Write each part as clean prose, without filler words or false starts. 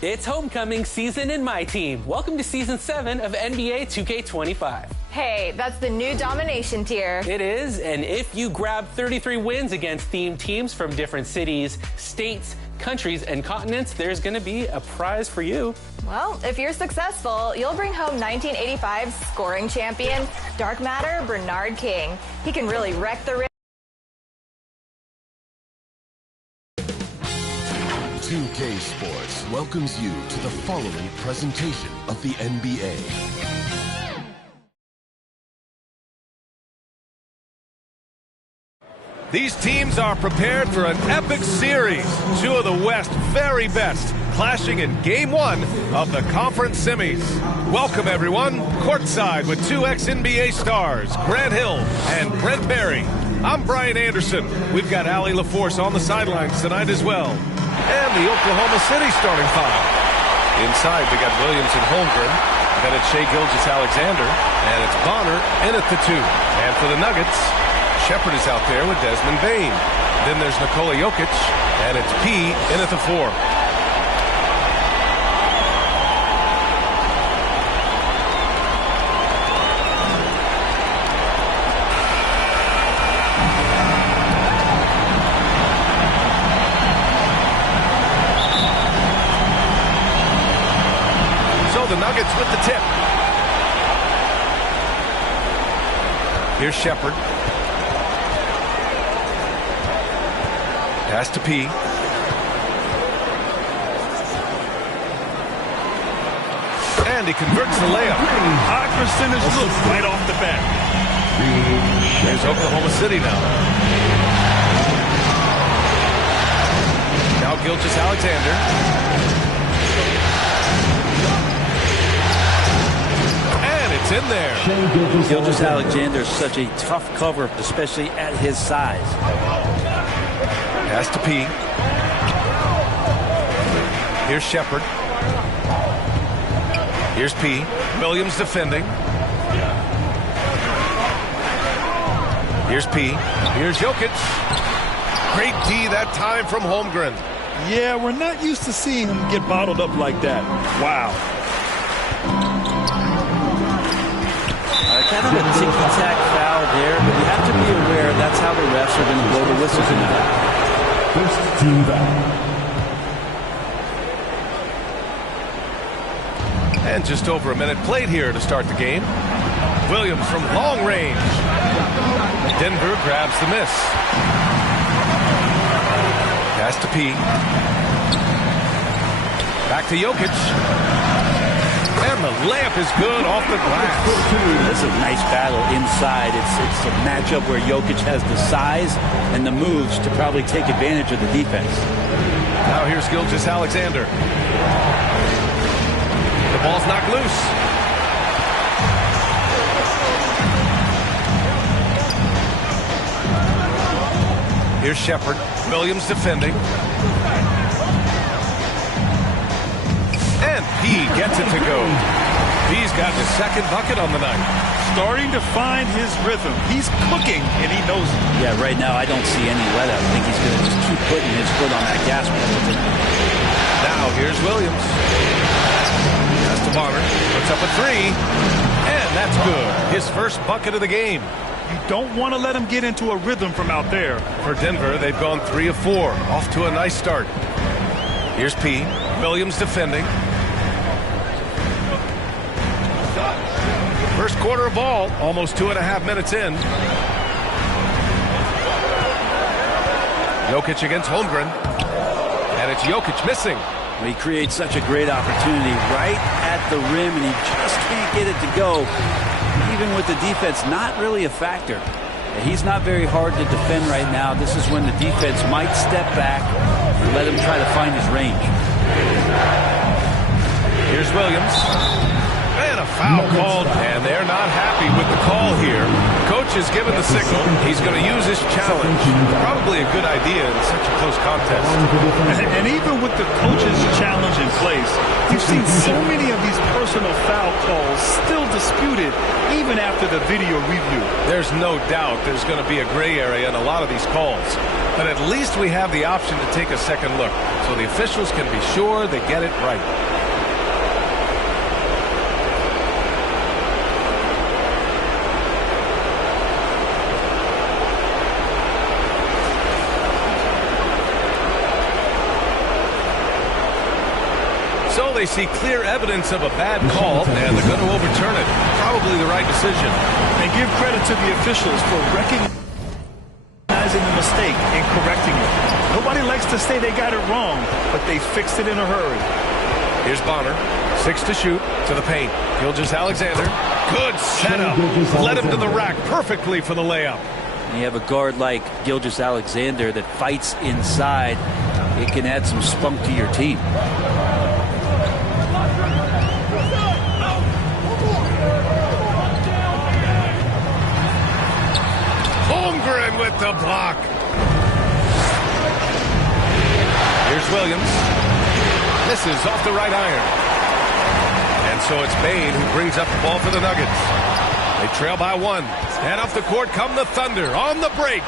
It's homecoming season in my team. Welcome to season 7 of NBA 2K25. Hey, that's the new domination tier. It is, and if you grab 33 wins against themed teams from different cities, states, countries, and continents, there's going to be a prize for you. Well, if you're successful, you'll bring home 1985 scoring champion, Dark Matter Bernard King. He can really wreck the rim. 2K Sports welcomes you to the following presentation of the NBA. These teams are prepared for an epic series. Two of the West's very best clashing in Game 1 of the conference semis. Welcome, everyone. Courtside with two ex-NBA stars, Grant Hill and Brent Barry. I'm Brian Anderson. We've got Allie LaForce on the sidelines tonight as well. And the Oklahoma City starting five. Inside, we got Williams and Holmgren. Then it's Shai Gilgeous-Alexander. And it's Bonner in at the 2. And for the Nuggets, Shepard is out there with Desmond Bane. Then there's Nikola Jokic. And it's P in at the 4. The Nuggets with the tip. Here's Shepard. Pass to P. And he converts the layup. High percentage look right off the bat. Here's Oklahoma City now. Now Gilgeous-Alexander. In there. Gilgeous-Alexander is such a tough cover, especially at his size. Pass to P. Here's Shepard. Here's P. Williams defending. Here's P. Here's Jokic. Great D that time from Holmgren. Yeah, we're not used to seeing him get bottled up like that. Wow. Kind of a ticky-tack foul there, but you have to be aware that's how the refs are going to blow the whistle tonight. First team foul. And just over a minute played here to start the game. Williams from long range. Denver grabs the miss. Pass to P. Back to Jokic. And the layup is good off the glass. This is a nice battle inside. It's a matchup where Jokic has the size and the moves to probably take advantage of the defense. Now here's Gilgeous-Alexander. The ball's knocked loose. Here's Shepard. Williams defending. And he gets it to go. He's got his second bucket on the night. Starting to find his rhythm. He's cooking, and he knows it. Yeah, right now I don't see any let up. I think he's going to just keep putting his foot on that gas pedal tonight. Now here's Williams. Pass to Bonner. Puts up a 3. And that's good. His first bucket of the game. You don't want to let him get into a rhythm from out there. For Denver, they've gone 3 of 4. Off to a nice start. Here's P. Williams defending. First quarter of ball, almost 2.5 minutes in. Jokic against Holmgren. And it's Jokic missing. He creates such a great opportunity right at the rim, and he just can't get it to go. Even with the defense not really a factor. He's not very hard to defend right now. This is when the defense might step back and let him try to find his range. Here's Williams. And a foul called, and they're not happy with the call here. Coach has given the signal. He's going to use this challenge. Probably a good idea in such a close contest. And even with the coach's challenge in place, you've seen so many of these personal foul calls still disputed even after the video review. There's no doubt there's going to be a gray area in a lot of these calls. But at least we have the option to take a second look, so the officials can be sure they get it right. So they see clear evidence of a bad call, and they're going to overturn it. Probably the right decision. And give credit to the officials for recognizing the mistake and correcting it. Nobody likes to say they got it wrong, but they fixed it in a hurry. Here's Bonner. 6 to shoot to the paint. Gilgeous-Alexander. Good setup. Led him to the rack perfectly for the layup. And you have a guard like Gilgeous-Alexander that fights inside. It can add some spunk to your team. Holmgren with the block. Here's Williams. Misses off the right iron. And so it's Bain who brings up the ball for the Nuggets. They trail by 1. And up the court come the Thunder on the break.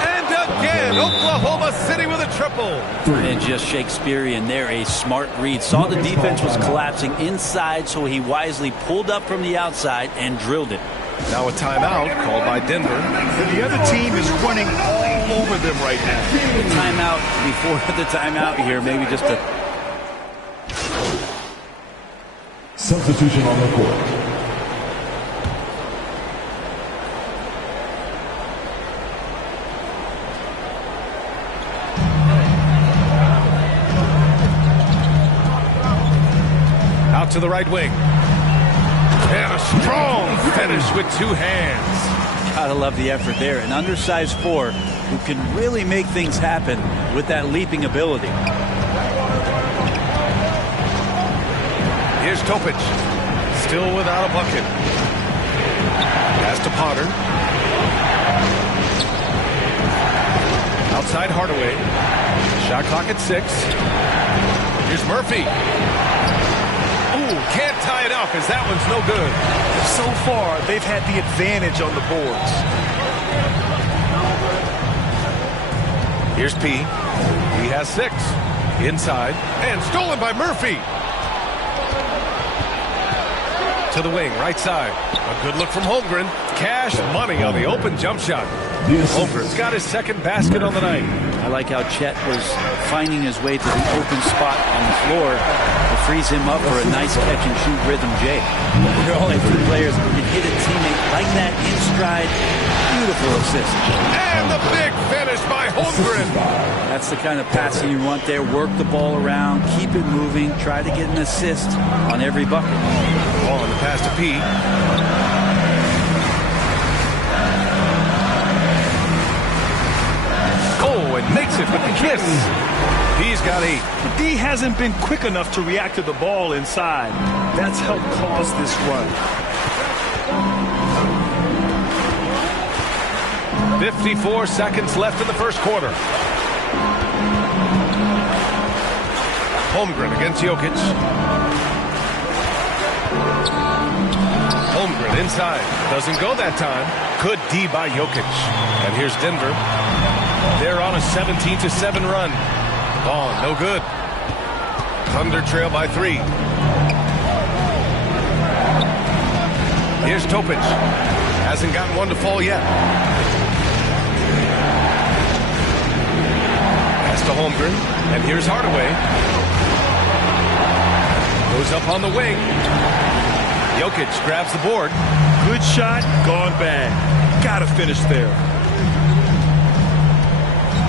And again, Oklahoma City with a triple. And just Shakespearean there, a smart read. Saw the defense was collapsing inside, so he wisely pulled up from the outside and drilled it. Now a timeout called by Denver. The other team is running all over them right now. Timeout before the timeout here, maybe just a... Substitution on the court. Out to the right wing. And a strong finish with 2 hands. Gotta love the effort there. An undersized 4 who can really make things happen with that leaping ability. Here's Topic. Still without a bucket. Pass to Potter. Outside Hardaway. Shot clock at 6. Here's Murphy. Can't tie it up as that one's no good. So far, they've had the advantage on the boards. Here's P. He has 6. Inside. And stolen by Murphy. To the wing, right side. A good look from Holmgren. Cash money on the open jump shot. Holmgren's got his second basket on the night. I like how Chet was finding his way to the open spot on the floor. It frees him up for a nice catch-and-shoot rhythm J. There are only 2 players who can hit a teammate like that in stride. Beautiful assist. And the big finish by Holmgren. That's the kind of passing you want there. Work the ball around, keep it moving, try to get an assist on every bucket. Ball on the pass to P. And makes it with the kiss. He's got 8. D hasn't been quick enough to react to the ball inside. That's helped cause this run. 54 seconds left in the first quarter. Holmgren against Jokic. Holmgren inside. Doesn't go that time. Good D by Jokic. And here's Denver. They're on a 17-7 run. Ball, no good. Thunder trail by 3. Here's Topic. Hasn't gotten one to fall yet. Pass to Holmgren. And here's Hardaway. Goes up on the wing. Jokic grabs the board. Good shot, gone bad. Gotta finish there.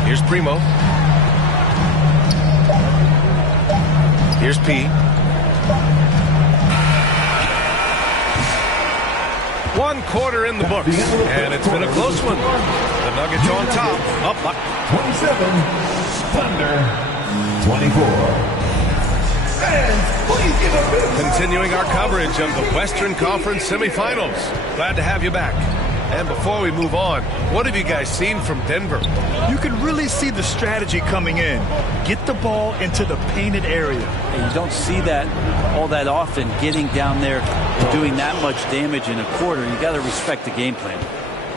Here's Primo. Here's P. 1 quarter in the books, and it's been a close one. The Nuggets on top, up by 27, Thunder 24. Continuing our coverage of the Western Conference semifinals. Glad to have you back. And before we move on, what have you guys seen from Denver? You can really see the strategy coming in. Get the ball into the painted area. And you don't see that all that often, getting down there and doing that much damage in a quarter. You got to respect the game plan.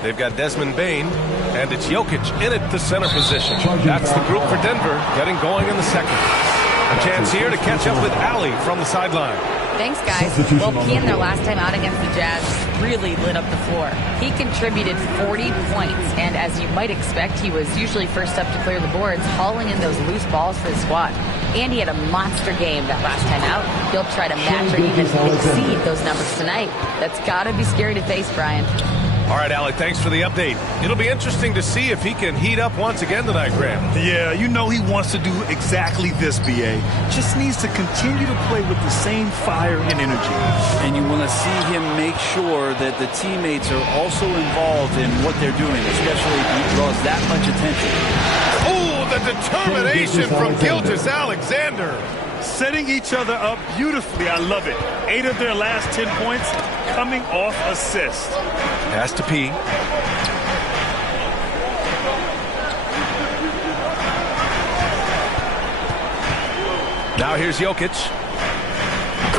They've got Desmond Bain, and it's Jokic in at the center position. That's the group for Denver, getting going in the second. A chance here to catch up with Allie from the sideline. Thanks, guys. Well, Pean, their last time out against the Jazz, really lit up the floor. He contributed 40 points, and as you might expect, he was usually first up to clear the boards, hauling in those loose balls for the squad. And he had a monster game that last time out. He'll try to match or even exceed those numbers tonight. That's got to be scary to face, Brian. All right, Allie, thanks for the update. It'll be interesting to see if he can heat up once again tonight, Graham. Yeah, you know he wants to do exactly this, B.A. Just needs to continue to play with the same fire and energy. And you want to see him make sure that the teammates are also involved in what they're doing, especially if he draws that much attention. Oh, the determination from Gilgeous-Alexander. Setting each other up beautifully. I love it. 8 of their last 10 points coming off assists. Pass to P. Now here's Jokic.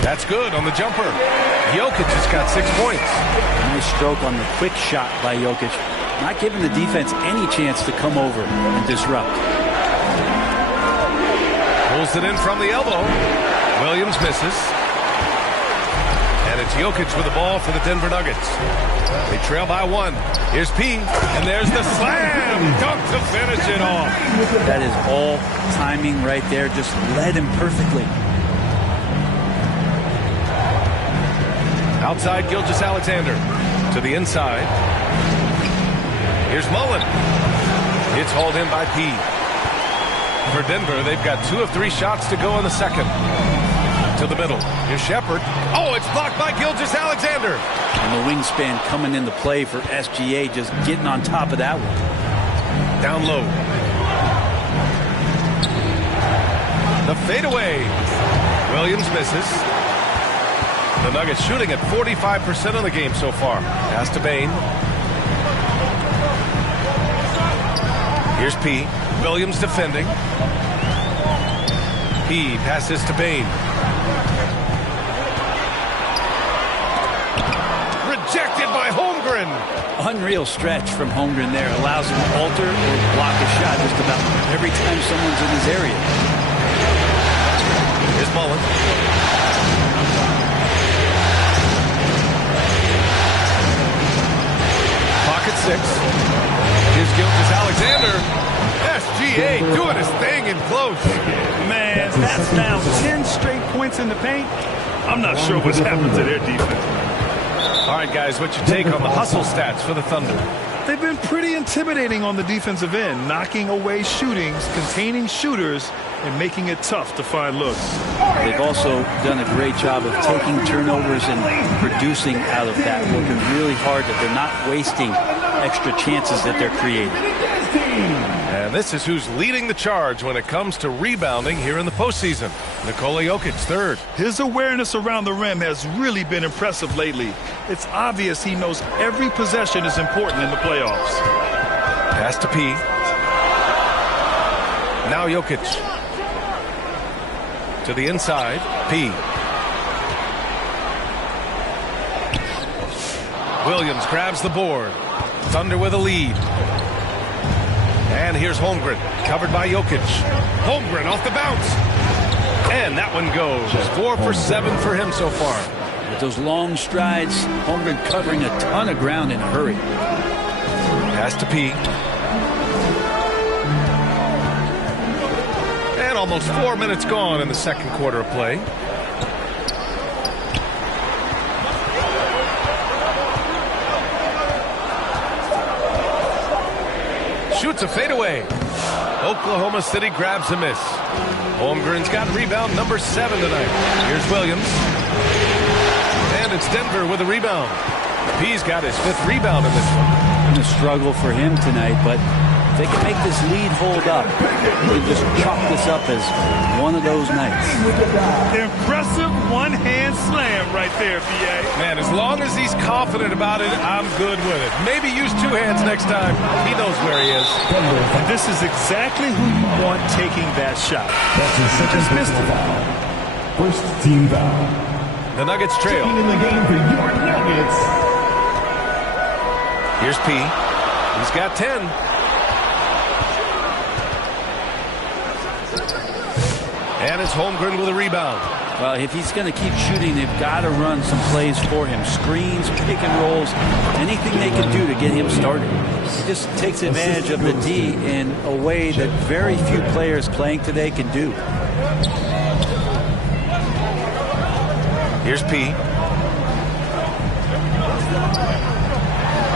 That's good on the jumper. Jokic has got 6 points. Nice stroke on the quick shot by Jokic. Not giving the defense any chance to come over and disrupt. Pulls it in from the elbow. Williams misses. And it's Jokic with the ball for the Denver Nuggets. They trail by 1. Here's P. And there's the slam dunk to finish it off. That is all timing right there. Just led him perfectly. Outside Gilgeous-Alexander. To the inside. Here's Mullen. It's hauled in by P. For Denver, they've got 2 of 3 shots to go in the second. To the middle. Here's Shepard. Oh, it's blocked by Gilgeous-Alexander. And the wingspan coming into play for SGA, just getting on top of that one. Down low. The fadeaway. Williams misses. The Nuggets shooting at 45% of the game so far. Pass to Bain. Here's P. Williams defending. P passes to Bain. Rejected by Holmgren. Unreal stretch from Holmgren there. Allows him to alter or block a shot just about every time someone's in his area. Here's Mullen. Pocket 6. Here's Gilgeous-Alexander. SGA doing his thing in close. Man, that's now 10 straight points in the paint. I'm not sure what's happened to their defense. All right, guys, what's your take on the hustle stats for the Thunder? They've been pretty intimidating on the defensive end, knocking away shootings, containing shooters, and making it tough to find looks. They've also done a great job of taking turnovers and producing out of that, working really hard that they're not wasting extra chances that they're creating. And this is who's leading the charge when it comes to rebounding here in the postseason. Nikola Jokic, third. His awareness around the rim has really been impressive lately. It's obvious he knows every possession is important in the playoffs. Pass to P. Now Jokic. To the inside, P. Williams grabs the board. Thunder with a lead. And here's Holmgren, covered by Jokic. Holmgren off the bounce. And that one goes. 4 for 7 for him so far. With those long strides, Holmgren covering a ton of ground in a hurry. Pass to P. And almost 4 minutes gone in the second quarter of play. Shoots a fadeaway. Oklahoma City grabs a miss. Holmgren's got rebound number 7 tonight. Here's Williams. And it's Denver with a rebound. P's got his 5th rebound in this one. Been a struggle for him tonight, but If they can make this lead hold up, they can just chalk this up as one of those nights. Impressive one-hand slam right there, B.A. Man, as long as he's confident about it, I'm good with it. Maybe use two hands next time. He knows where he is. And this is exactly who you want taking that shot. He just missed it. First team foul. The Nuggets trail. In the game for your Nuggets. Here's P. He's got 10. And it's Holmgren with a rebound. Well, if he's going to keep shooting, they've got to run some plays for him. Screens, pick and rolls, anything they can do to get him started. He just takes advantage of the D in a way that very few players playing today can do. Here's P.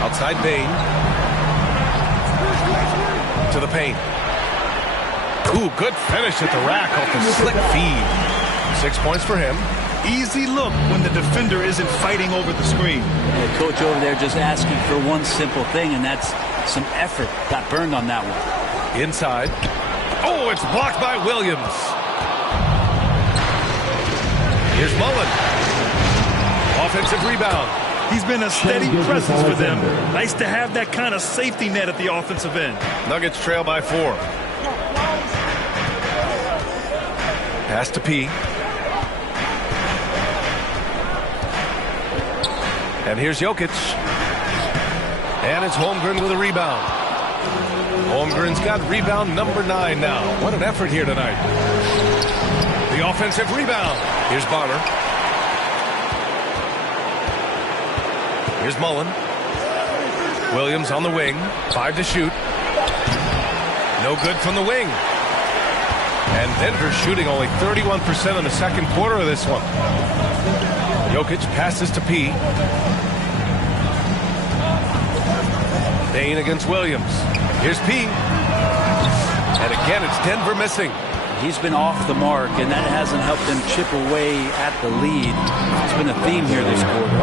Outside Bain. To the paint. Ooh, good finish at the rack off the slick feed. 6 points for him. Easy look when the defender isn't fighting over the screen. The coach over there just asking for one simple thing, and that's some effort. Got burned on that one. Inside. Oh, it's blocked by Williams. Here's Mullen. Offensive rebound. He's been a steady presence for them. Nice to have that kind of safety net at the offensive end. Nuggets trail by 4. Pass to P. And here's Jokic. And it's Holmgren with a rebound. Holmgren's got rebound number 9 now. What an effort here tonight. The offensive rebound. Here's Bonner. Here's Mullen. Williams on the wing. 5 to shoot. No good from the wing. And Denver's shooting only 31% in the second quarter of this one. Jokic passes to P. Bain against Williams. Here's P. And again, it's Denver missing. He's been off the mark, and that hasn't helped them chip away at the lead. It's been a theme here this quarter.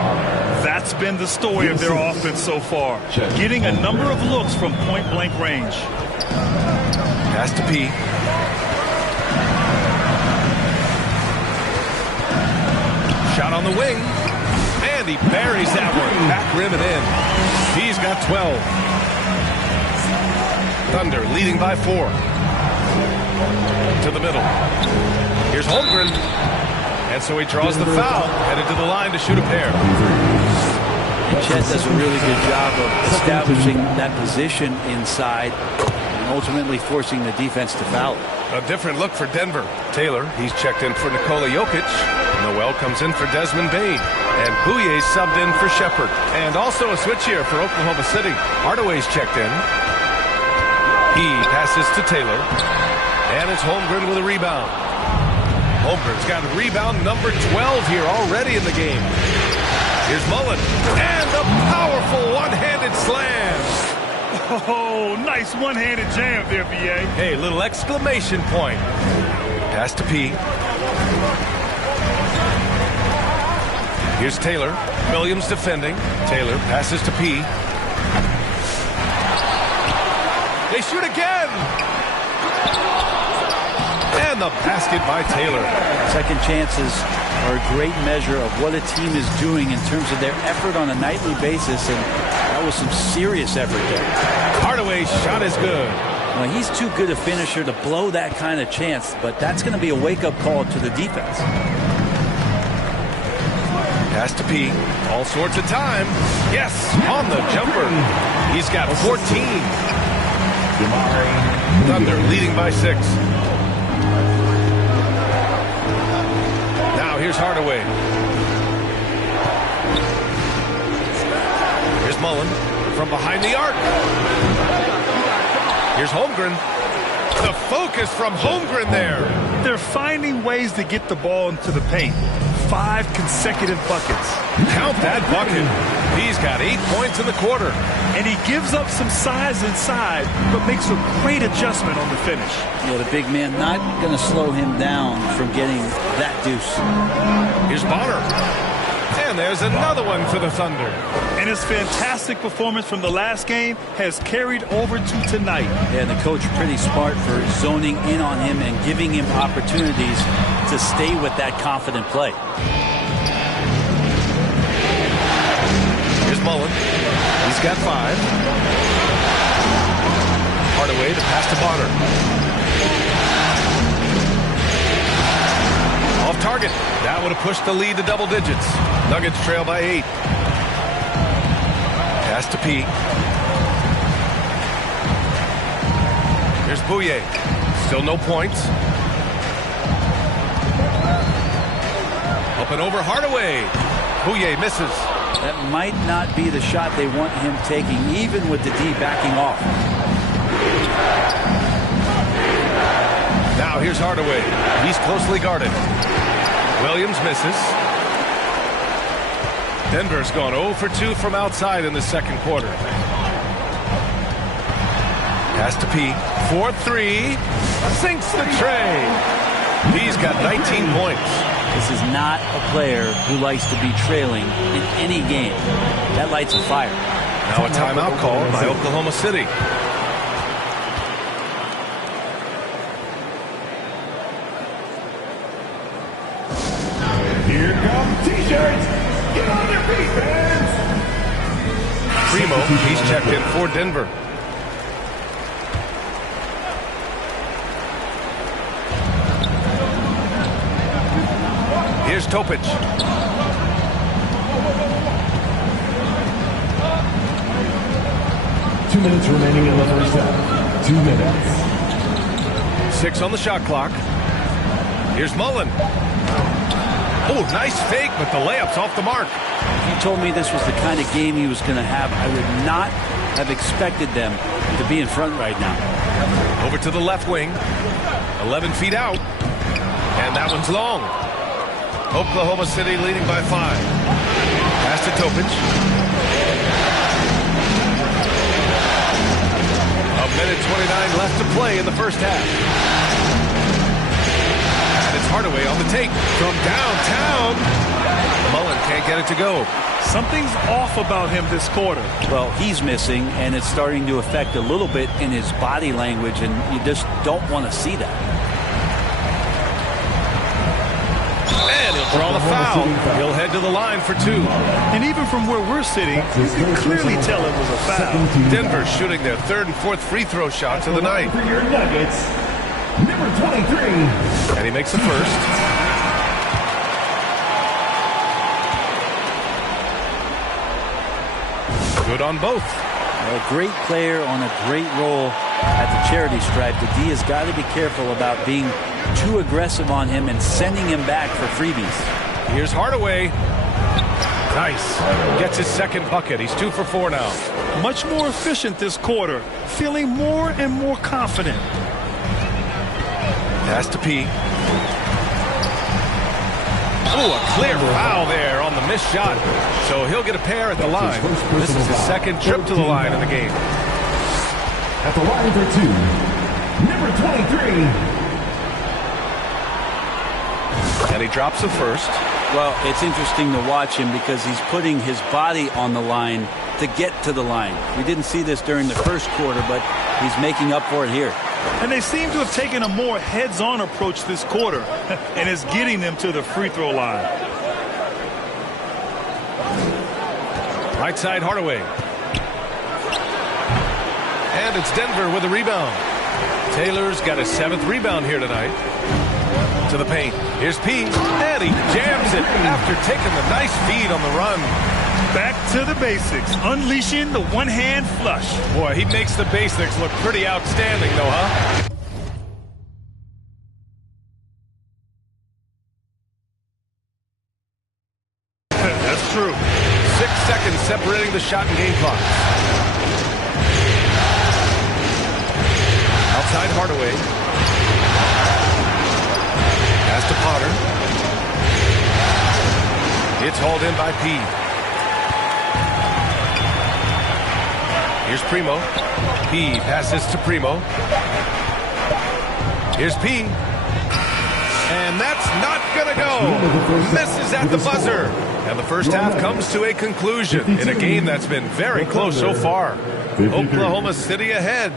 That's been the story of their offense so far. Getting a number of looks from point-blank range. Pass to P. Shot on the wing. And he buries that one. Back rim and in. He's got 12. Thunder leading by 4. To the middle. Here's Holmgren. And so he draws the foul. Headed to the line to shoot a pair. And Chet does a really good job of establishing that position inside and ultimately forcing the defense to foul. A different look for Denver. Taylor, he's checked in for Nikola Jokic. Noel comes in for Desmond Bain. And Bouyer's subbed in for Shepard. And also a switch here for Oklahoma City. Hardaway's checked in. He passes to Taylor. And it's Holmgren with a rebound. Holmgren's got rebound number 12 here already in the game. Here's Mullen. And a powerful one-handed slam. Oh, nice one-handed jam there, B.A. Hey, little exclamation point. Pass to P. Here's Taylor. Williams defending. Taylor passes to P. They shoot again. And the basket by Taylor. Second chances are a great measure of what a team is doing in terms of their effort on a nightly basis, and that was some serious effort there. Hardaway's shot is good. Well, he's too good a finisher to blow that kind of chance, but that's going to be a wake-up call to the defense. Pass to P. All sorts of time. Yes, on the jumper. He's got 14. Thunder leading by 6. Now here's Hardaway. Here's Mullen from behind the arc. Here's Holmgren. The focus from Holmgren there. They're finding ways to get the ball into the paint. 5 consecutive buckets. Count that bucket. He's got 8 points in the quarter. And he gives up some size inside, but makes a great adjustment on the finish. Yeah, the big man not going to slow him down from getting that deuce. Here's Bonner. And there's another one for the Thunder. And his fantastic performance from the last game has carried over to tonight. And the coach pretty smart for zoning in on him and giving him opportunities to stay with that confident play. Here's Mullen. He's got 5. Hardaway to pass to Bonner. Off target. That would have pushed the lead to double digits. Nuggets trail by 8. Pass to P. Here's Bouye. Still no points. Up and over Hardaway. Bouye misses. That might not be the shot they want him taking, even with the D backing off. Now here's Hardaway. He's closely guarded. Williams misses. Denver's gone 0 for 2 from outside in the second quarter. Pass to P. 4-3. Sinks the tray. He's got 19 points. This is not a player who likes to be trailing in any game. That lights a fire. Now a timeout called by Oklahoma City. Here come T-shirts. Get on your feet, fans. Primo, he's checked in for Denver. Here's Topic. Two minutes remaining in the first half. 2 minutes. 6 on the shot clock. Here's Mullen. Oh, nice fake, but the layup's off the mark. If you told me this was the kind of game he was going to have, I would not have expected them to be in front right now. Over to the left wing. 11 feet out. And that one's long. Oklahoma City leading by 5. Pass to Topic. A minute 29 left to play in the first half. And it's Hardaway on the take from downtown. Mullen can't get it to go. Something's off about him this quarter. Well, he's missing, and it's starting to affect a little bit in his body language, and you just don't want to see that. And he'll draw the foul. He'll head to the line for 2. And even from where we're sitting, you can clearly tell it was a foul. Denver shooting their 3rd and 4th free throw shots of the night. For your Nuggets, number 23. And he makes the first. Good on both. A great player on a great role at the charity stripe. The D has got to be careful about being too aggressive on him and sending him back for freebies. Here's Hardaway. Nice. Gets his second bucket. He's 2 for 4 now. Much more efficient this quarter. Feeling more and more confident. Pass to P. Oh, a clear foul there on the missed shot. So he'll get a pair at the line. This is his second trip to the line in the game. At the line for 2, number 23. And he drops the first. Well, it's interesting to watch him because he's putting his body on the line to get to the line. We didn't see this during the first quarter, but he's making up for it here. And they seem to have taken a more heads-on approach this quarter, and it's getting them to the free throw line. Right side, Hardaway. And it's Denver with a rebound. Taylor's got his 7th rebound here tonight. To the paint. Here's P. And he jams it after taking the nice feed on the run. Back to the basics. Unleashing the one-hand flush. Boy, he makes the basics look pretty outstanding, though, huh? That's true. 6 seconds separating the shot and game clock. Outside Hardaway. Pass to Potter. It's hauled in by P. Here's Primo. P passes to Primo. Here's P. And that's not going to go. Misses at the buzzer. And the first half comes to a conclusion in a game that's been very close so far. Oklahoma City ahead.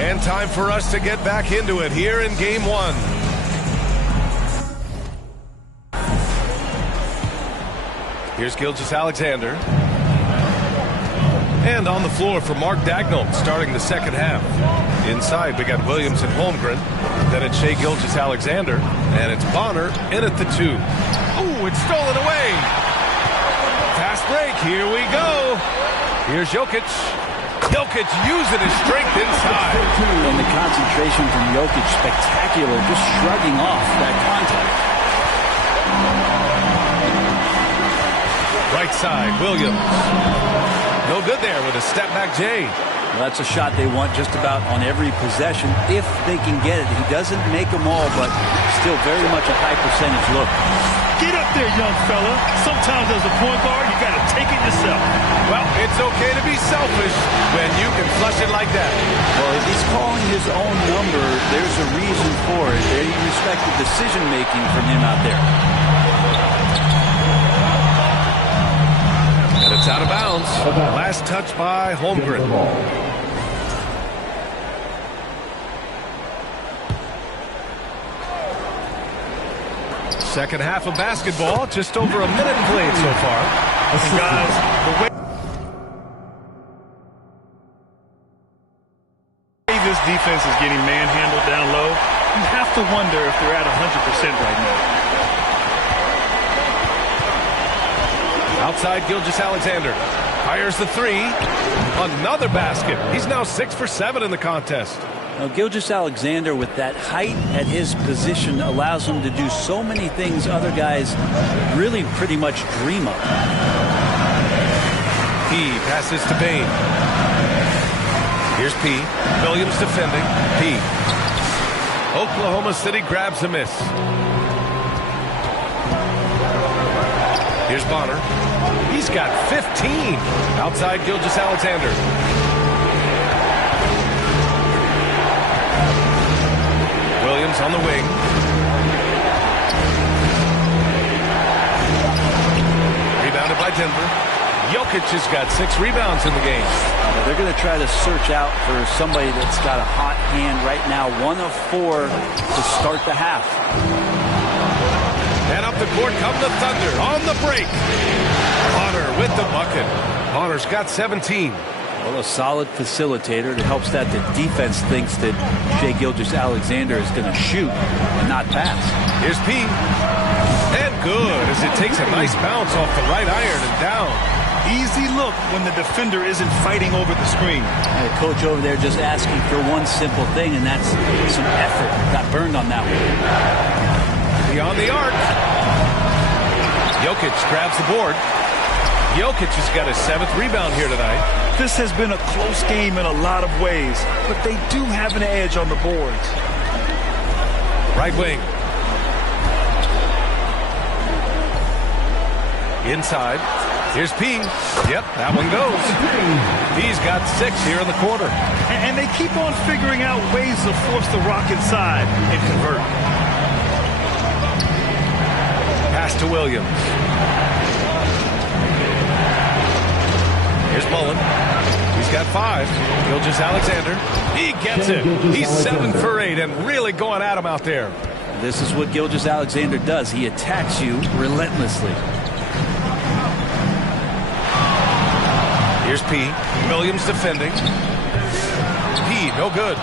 And time for us to get back into it here in Game 1. Here's Gilgeous-Alexander. And on the floor for Mark Dagnall, starting the second half. Inside, we got Williams and Holmgren. Then it's Shai Gilgeous-Alexander. And it's Bonner in at the 2. Ooh, it's stolen away. Fast break, here we go. Here's Jokic. Jokic using his strength inside. And the concentration from Jokic, spectacular, just shrugging off that contact. Right side, Williams. No good there with a step-back J. Well, that's a shot they want just about on every possession, if they can get it. He doesn't make them all, but still very much a high percentage look. Get up there, young fella. Sometimes as a point guard, you got to take it yourself. Well, it's okay to be selfish when you can flush it like that. Well, if he's calling his own number, there's a reason for it. They respect the decision-making from him out there. And it's out of bounds. Last touch by Holmgren. Second half of basketball, just over a minute played so far. And guys, the way this defense is getting manhandled down low, you have to wonder if they're at 100% right now. Outside, Gilgeous-Alexander fires the 3. Another basket. He's now 6 for 7 in the contest. Now, Gilgeous-Alexander, with that height at his position, allows him to do so many things other guys really pretty much dream of. He passes to Payne. Here's P. Williams defending. P. Oklahoma City grabs a miss. Here's Bonner. He's got 15. Outside, Gilgeous-Alexander. Williams on the wing. Rebounded by Denver. Jokic has got 6 rebounds in the game. They're going to try to search out for somebody that's got a hot hand right now. 1 of 4 to start the half. And up the court come the Thunder on the break. Bonner with the bucket. Bonner's got 17. Well, a solid facilitator. It helps that the defense thinks that Shai Gilgeous-Alexander is going to shoot and not pass. Here's P. And good as it takes a nice bounce off the right iron and down. Easy look when the defender isn't fighting over the screen. And the coach over there just asking for one simple thing, and that's some effort. Got burned on that one. Beyond the arc. Jokic grabs the board. Jokic has got his 7th rebound here tonight. This has been a close game in a lot of ways, but they do have an edge on the boards. Right wing. Inside. Here's P. Yep, that one goes. P's got 6 here in the quarter. And they keep on figuring out ways to force the rock inside and convert. Pass to Williams. Here's Mullen. He's got 5. Gilgeous-Alexander. He gets it. He's 7 for 8 and really going at him out there. This is what Gilgeous-Alexander does. He attacks you relentlessly. Here's P. Williams defending. P, no good.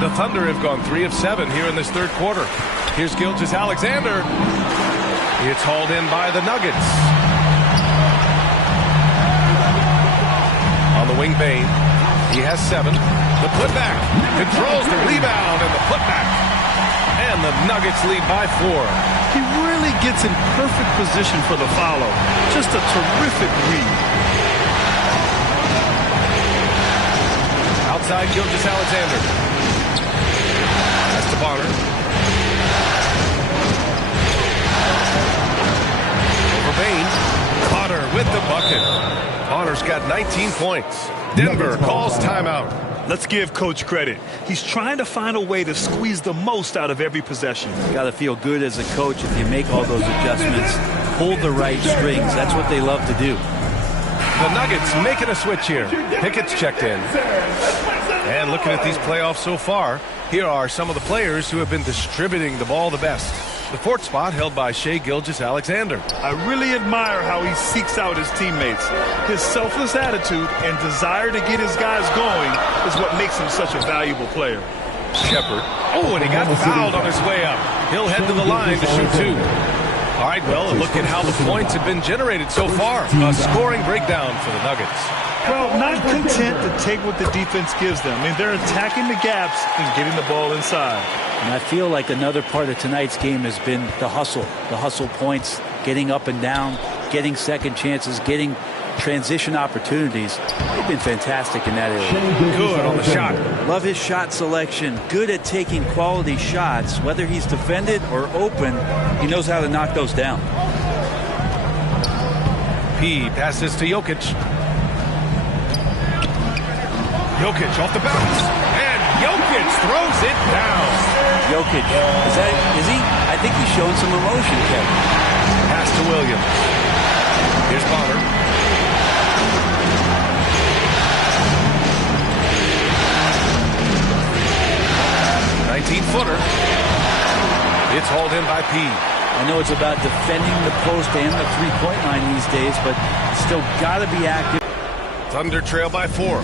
The Thunder have gone 3 of 7 here in this third quarter. Here's Gilgeous-Alexander. It's hauled in by the Nuggets. On the wing, Payne. He has 7. The putback. Controls the rebound and the putback. And the Nuggets lead by 4. He really gets in perfect position for the follow. Just a terrific read. Outside, Gilgeous-Alexander. That's to Bonner. got 19 points. Denver calls timeout. Let's give Coach credit. He's trying to find a way to squeeze the most out of every possession. You got to feel good as a coach if you make all those adjustments, pull the right strings. That's what they love to do. The Nuggets making a switch here. Pickett's checked in. And looking at these playoffs so far, here are some of the players who have been distributing the ball the best. The fourth spot held by Shai Gilgeous-Alexander. I really admire how he seeks out his teammates. His selfless attitude and desire to get his guys going is what makes him such a valuable player. Shepard. Oh, and he got fouled on his way up. He'll head to the line to shoot two. All right, well, look at how the points have been generated so far. A scoring breakdown for the Nuggets. Well, not content to take what the defense gives them. I mean, they're attacking the gaps and getting the ball inside. And I feel like another part of tonight's game has been the hustle points, getting up and down, getting second chances, getting transition opportunities. They've been fantastic in that area. Good on the shot. Love his shot selection. Good at taking quality shots. Whether he's defended or open, he knows how to knock those down. P passes to Jokic. Jokic off the bounce. And Jokic throws it down. Jokic, is he? I think he's showing some emotion, Kevin. Pass to Williams. Here's Potter. Footer. It's hauled in by P. I know it's about defending the post and the three-point line these days, but still got to be active. Thunder trail by 4.